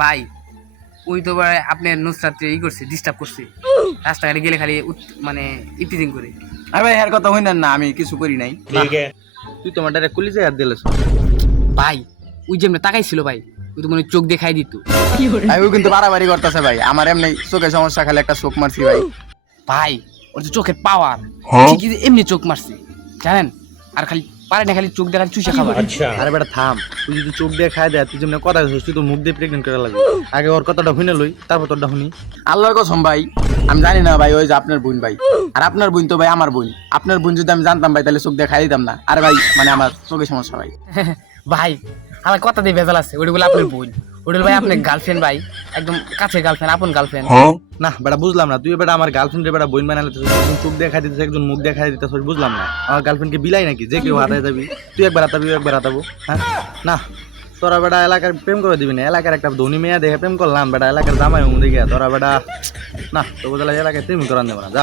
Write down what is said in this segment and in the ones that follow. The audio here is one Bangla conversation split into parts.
ভাই ওই তো ভাই আপনার নুসরাত ই করছে, ডিস্টার্ব করছে, রাস্তাঘাটে গেলে খালি মানে ইপটিজিং করে। আরে ভাই এর কথা হইনা না, আমি কিছু করি নাই। ठीक है। তুই তোমার ডাইরেক্ট কলিজে হাত দিলেছ। ভাই ওই যে তাকাইছিল ভাই, ওই তো মনে হয় চোখ দেখাই দিত। ভাই ও কিন্তু বাড়াবাড়ি করতেছে ভাই, আমার এমনি চোখে সমস্যা, খালি একটা চোখ মারছি ভাই। ভাই ওর যে চোখের পাওয়ার, ঠিকই যে এমনি চোখ মারছে জানেন, আর খালি পারে না, খালি চোখ দেখা চুষে খাবার। अच्छा। আরে বেটা থাম, তুই যদি চোখ দিয়ে খাই দেয়, তুই যেমন কথা কইছিস, তুই তো মুখ দিয়ে প্রেগনেন্ট করে লাগবে। আগে ওর কথাটা শুনে লই, তারপর তোরটা শুনি। আল্লাহর কসম ভাই, আমি জানি না ভাই, ওই যে আপনার বোন ভাই, আর আপনার বোন তো ভাই আমার বোন। আপনার বোন যদি আমি জানতাম ভাই, তাহলে চোখ দিয়ে খাই দিতাম না। আরে ভাই মানে আমার চোখে সমস্যা ভাই। ভাই আমার কথা দিয়ে ভেজাল আছে, ওটা বলে আপনার বোন, ওটা ভাই আপনার গার্লফ্রেন্ড ভাই, একদম কাছে গার্লফ্রেন্ড, আপন গার্লফ্রেন্ড। না বেটা বুঝলাম না, তুই বেটা আমার গার্লফ্রেন্ড বেটা বোন বানালে চোখ দিয়ে খাই দিতেছ, একজন মুখ দিয়ে খাই দিতেছ, বুঝলাম না। আমার গার্লফ্রেন্ডকে বিলাই নাকি যে কেউ হাতায় যাবি? তুই একবার হাতাবি, একবার হাতাবো? হ্যাঁ না, তোরা বেটা এলাকার প্রেম করে দিবি না। এলাকার একটা ধনী মেয়ে দেখে প্রেম করলাম, বেটা এলাকার জামাই দেখে তোরা বেটা না, তো বোঝালে এলাকায় প্রেম করান দেবো না। যা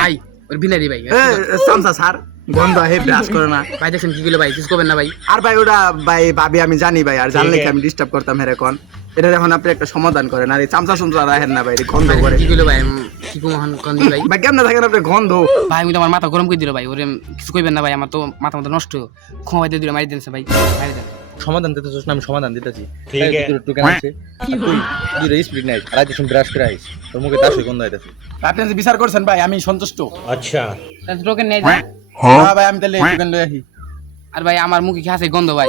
ভাই ওর বিলাই ভাই। সামসা স্যার গন্ধ হে ব্রাশ করে না ভাই দেখছেন কি গেলো ভাই, কিছু করবেন না ভাই। আর ভাই ওটা ভাই ভাবি আমি জানি ভাই, আর জানলে কি আমি ডিস্টার্ব করতাম হেরে কোন? এটা এখন আপনি একটা সমাধান করেন, আর এই চামচা চামচা রাখেন না ভাই, গন্ধ ভাই করে। কি গেলো ভাই, কি মহান কন্দি ভাই। ভাই কেমন থাকেন আপনি গন্ধ? ভাই আমি তো আমার মাথা গরম করে দিল ভাই, ওরে কিছু কইবেন না ভাই, আমার তো মাথা মাথা নষ্ট, ক্ষমা দিয়ে দিল, মারি দিন ভাই, মারি দেন। সমাধান দিতেছিস না? আমি সমাধান দিতেছি। ঠিক আছে। তুই কেন আছে তুই রে স্পিড নাই, আর আজকে ব্রাশ করে আইস, তোর মুখে দাস গন্ধ আইতাছে। আপনি যে বিচার করছেন ভাই, আমি সন্তুষ্ট। अच्छा। তাহলে টোকেন নেই যা। হ্যাঁ ভাই আমি তাহলে টোকেন লই আসি। আর ভাই আমার মুখে কি আছে গন্ধ ভাই।